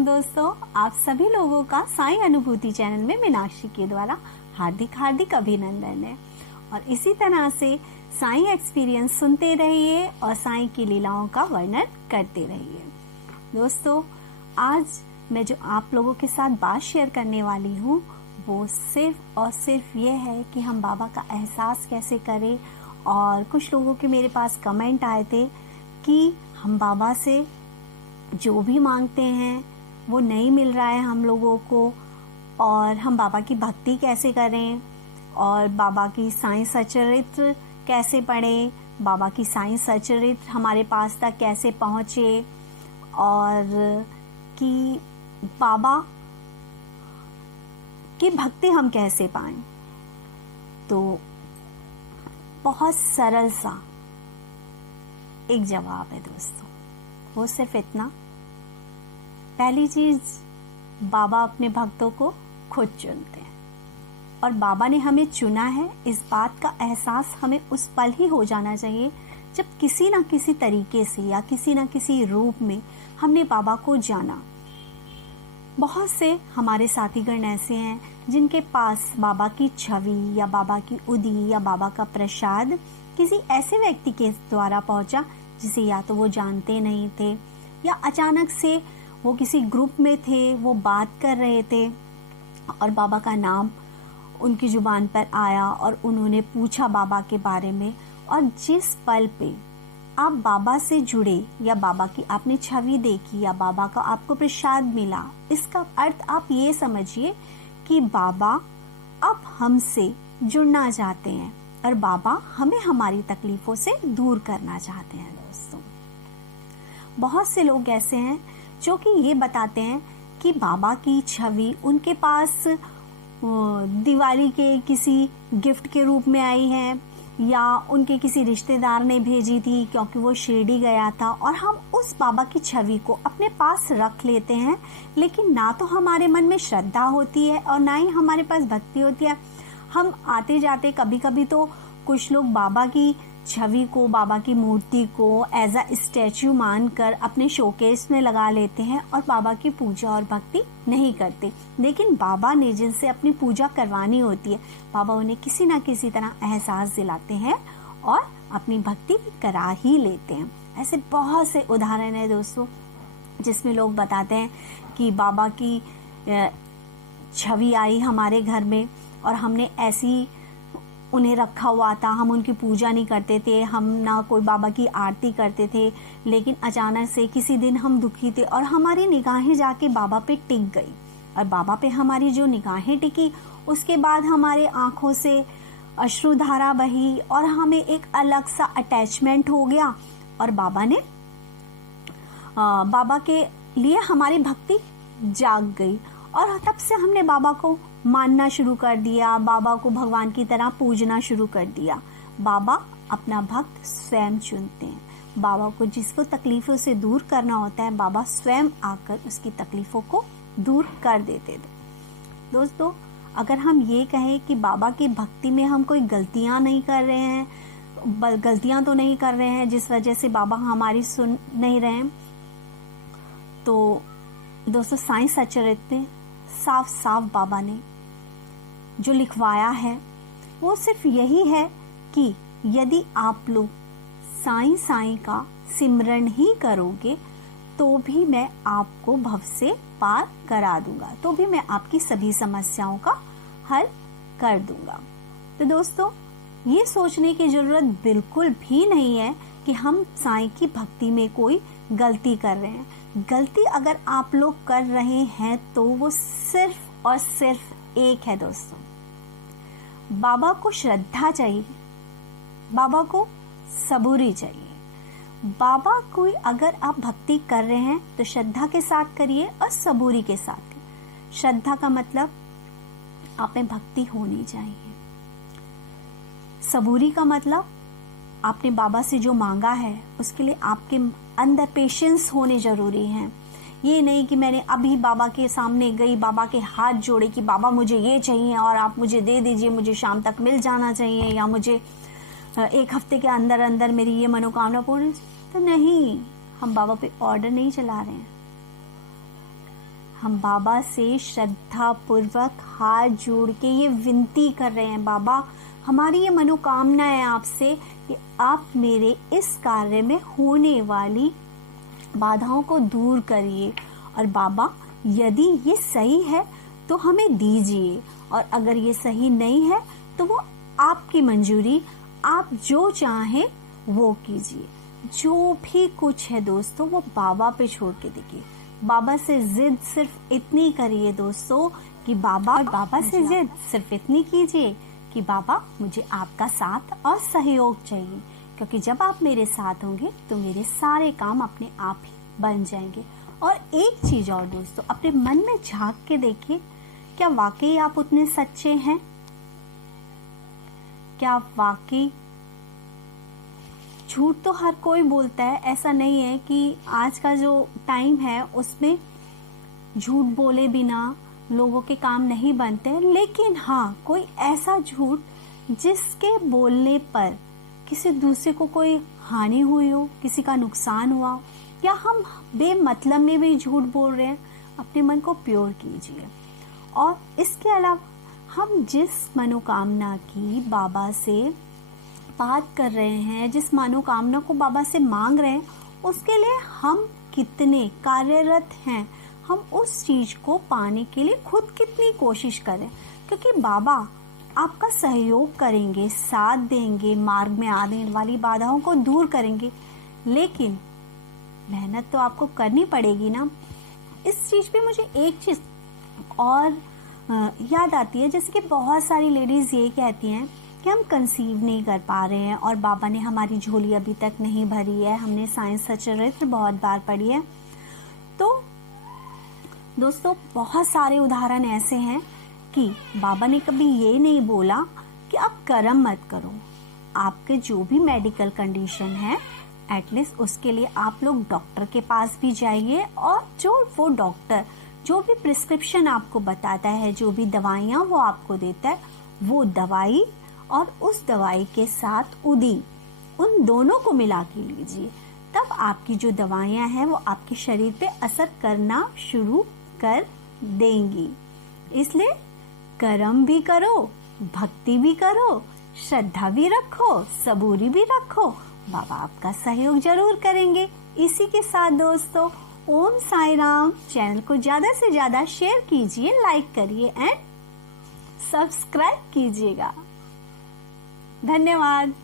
Welcome दोस्तों, आप सभी लोगों का साईं अनुभूति चैनल में मीनाक्षी के द्वारा हार्दिक अभिनंदन है। और इसी तरह से साईं एक्सपीरियंस सुनते रहिए और साईं की लीलाओं का वर्णन करते रहिए। दोस्तों, आज मैं जो आप लोगों के साथ बात शेयर करने वाली हूँ वो सिर्फ और सिर्फ ये है कि हम बाबा का एहसास कैसे करें। और कुछ लोगों के मेरे पास कमेंट आए थे कि हम बाबा से जो भी मांगते हैं वो नहीं मिल रहा है हम लोगों को, और हम बाबा की भक्ति कैसे करें और बाबा की साईं सचरित्र कैसे पढ़ें, बाबा की साईं सचरित्र हमारे पास तक कैसे पहुँचे और कि बाबा की भक्ति हम कैसे पाएं। तो बहुत सरल सा एक जवाब है दोस्तों, वो सिर्फ इतना। पहली चीज, बाबा अपने भक्तों को खुद चुनते हैं और बाबा ने हमें चुना है, इस बात का एहसास हमें उस पल ही हो जाना चाहिए जब किसी ना किसी तरीके से या किसी ना किसी रूप में हमने बाबा को जाना। बहुत से हमारे साथीगण ऐसे हैं जिनके पास बाबा की छवि या बाबा की उदी या बाबा का प्रसाद किसी ऐसे व्यक्ति के द्वारा पहुंचा जिसे या तो वो जानते नहीं थे या अचानक से वो किसी ग्रुप में थे, वो बात कर रहे थे और बाबा का नाम उनकी जुबान पर आया और उन्होंने पूछा बाबा के बारे में। और जिस पल पे आप बाबा से जुड़े या बाबा की आपने छवि देखी या बाबा का आपको प्रसाद मिला, इसका अर्थ आप ये समझिए कि बाबा अब हमसे जुड़ना चाहते हैं और बाबा हमें हमारी तकलीफों से दूर करना चाहते हैं। दोस्तों, बहुत से लोग ऐसे हैं जो कि ये बताते हैं कि बाबा की छवि उनके पास दिवाली के किसी गिफ्ट के रूप में आई है या उनके किसी रिश्तेदार ने भेजी थी क्योंकि वो शिरडी गया था, और हम उस बाबा की छवि को अपने पास रख लेते हैं। लेकिन ना तो हमारे मन में श्रद्धा होती है और ना ही हमारे पास भक्ति होती है। हम आते जाते कभी कभी तो कुछ लोग बाबा की छवि को, बाबा की मूर्ति को एज अ स्टैचू मानकर अपने शोकेस में लगा लेते हैं और बाबा की पूजा और भक्ति नहीं करते। लेकिन बाबा ने जिनसे अपनी पूजा करवानी होती है, बाबा उन्हें किसी ना किसी तरह एहसास दिलाते हैं और अपनी भक्ति करा ही लेते हैं। ऐसे बहुत से उदाहरण है दोस्तों जिसमें लोग बताते हैं कि बाबा की छवि आई हमारे घर में और हमने ऐसी उन्हें रखा हुआ था, हम उनकी पूजा नहीं करते थे, हम ना कोई बाबा की आरती करते थे, लेकिन अचानक से किसी दिन हम दुखी थे और हमारी निगाहें जाके बाबा पे टिक गई और बाबा पे हमारी जो निगाहें टिकी उसके बाद हमारे आंखों से अश्रुधारा बही और हमें एक अलग सा अटैचमेंट हो गया और बाबा के लिए हमारी भक्ति जाग गई और तब से हमने बाबा को मानना शुरू कर दिया, बाबा को भगवान की तरह पूजना शुरू कर दिया। बाबा अपना भक्त स्वयं चुनते हैं। बाबा को जिसको तकलीफों से दूर करना होता है, बाबा स्वयं आकर उसकी तकलीफों को दूर कर देते थे। दोस्तों, अगर हम ये कहें कि बाबा की भक्ति में हम कोई गलतियां नहीं कर रहे हैं, गलतियां तो नहीं कर रहे हैं जिस वजह से बाबा हमारी सुन नहीं रहे हैं, तो दोस्तों साईं सचरित्र साफ साफ बाबा ने जो लिखवाया है वो सिर्फ यही है कि यदि आप लोग साईं साईं का सिमरन ही करोगे तो भी मैं आपको भव से पार करा दूंगा, तो भी मैं आपकी सभी समस्याओं का हल कर दूंगा। तो दोस्तों, ये सोचने की जरूरत बिल्कुल भी नहीं है कि हम साईं की भक्ति में कोई गलती कर रहे हैं। गलती अगर आप लोग कर रहे हैं तो वो सिर्फ और सिर्फ एक है दोस्तों, बाबा को श्रद्धा चाहिए, बाबा को सबूरी चाहिए। बाबा को अगर आप भक्ति कर रहे हैं तो श्रद्धा के साथ करिए और सबूरी के साथ। श्रद्धा का मतलब आप में भक्ति होनी चाहिए, सबूरी का मतलब आपने बाबा से जो मांगा है उसके लिए आपके अंदर पेशेंस होने जरूरी हैं। ये नहीं कि मैंने अभी बाबा के सामने गई, बाबा के हाथ जोड़े कि बाबा मुझे ये चाहिए और आप मुझे दे दीजिए, मुझे शाम तक मिल जाना चाहिए या मुझे एक हफ्ते के अंदर अंदर मेरी ये मनोकामना पूर्ण। तो नहीं, हम बाबा पे ऑर्डर नहीं चला रहे हैं, हम बाबा से श्रद्धा पूर्वक हाथ जोड़ के ये विनती कर रहे हैं, बाबा हमारी ये मनोकामना है आपसे कि आप मेरे इस कार्य में होने वाली बाधाओं को दूर करिए, और बाबा यदि ये सही है तो हमें दीजिए, और अगर ये सही नहीं है तो वो आपकी मंजूरी, आप जो चाहें वो कीजिए। जो भी कुछ है दोस्तों वो बाबा पे छोड़ के देखिए। बाबा से जिद सिर्फ इतनी करिए दोस्तों कि बाबा से जिद सिर्फ इतनी कीजिए कि बाबा मुझे आपका साथ और सहयोग चाहिए, क्योंकि जब आप मेरे साथ होंगे तो मेरे सारे काम अपने आप ही बन जाएंगे। और एक चीज और दोस्तों, अपने मन में झांक के देखिए, क्या वाकई आप उतने सच्चे हैं? क्या वाकई? झूठ तो हर कोई बोलता है, ऐसा नहीं है कि आज का जो टाइम है उसमें झूठ बोले बिना लोगों के काम नहीं बनते, लेकिन हाँ कोई ऐसा झूठ जिसके बोलने पर किसी दूसरे को कोई हानि हुई हो, किसी का नुकसान हुआ, या हम बेमतलब में भी झूठ बोल रहे हैं, अपने मन को प्योर कीजिए। और इसके अलावा हम जिस मनोकामना की बाबा से बात कर रहे हैं, जिस मनोकामना को बाबा से मांग रहे हैं, उसके लिए हम कितने कार्यरत हैं, हम उस चीज को पाने के लिए खुद कितनी कोशिश करें, क्योंकि बाबा आपका सहयोग करेंगे, साथ देंगे, मार्ग में आने वाली बाधाओं को दूर करेंगे, लेकिन मेहनत तो आपको करनी पड़ेगी ना। इस चीज पे मुझे एक चीज और याद आती है, जैसे कि बहुत सारी लेडीज ये कहती हैं कि हम कंसीव नहीं कर पा रहे हैं और बाबा ने हमारी झोली अभी तक नहीं भरी है, हमने साइंस सचरित्र बहुत बार पढ़ी है। तो दोस्तों बहुत सारे उदाहरण ऐसे हैं कि बाबा ने कभी ये नहीं बोला कि आप कर्म मत करो। आपके जो भी मेडिकल कंडीशन है, एटलीस्ट उसके लिए आप लोग डॉक्टर के पास भी जाइए, और जो वो डॉक्टर जो भी प्रिस्क्रिप्शन आपको बताता है, जो भी दवाइयाँ वो आपको देता है, वो दवाई और उस दवाई के साथ उदी, उन दोनों को मिला के लीजिए। तब आपकी जो दवाइयाँ हैं वो आपके शरीर पे असर करना शुरू कर देंगी। इसलिए कर्म भी करो, भक्ति भी करो, श्रद्धा भी रखो, सबूरी भी रखो, बाबा आपका सहयोग जरूर करेंगे। इसी के साथ दोस्तों, ओम साई राम। चैनल को ज्यादा से ज्यादा शेयर कीजिए, लाइक करिए एंड सब्सक्राइब कीजिएगा। धन्यवाद।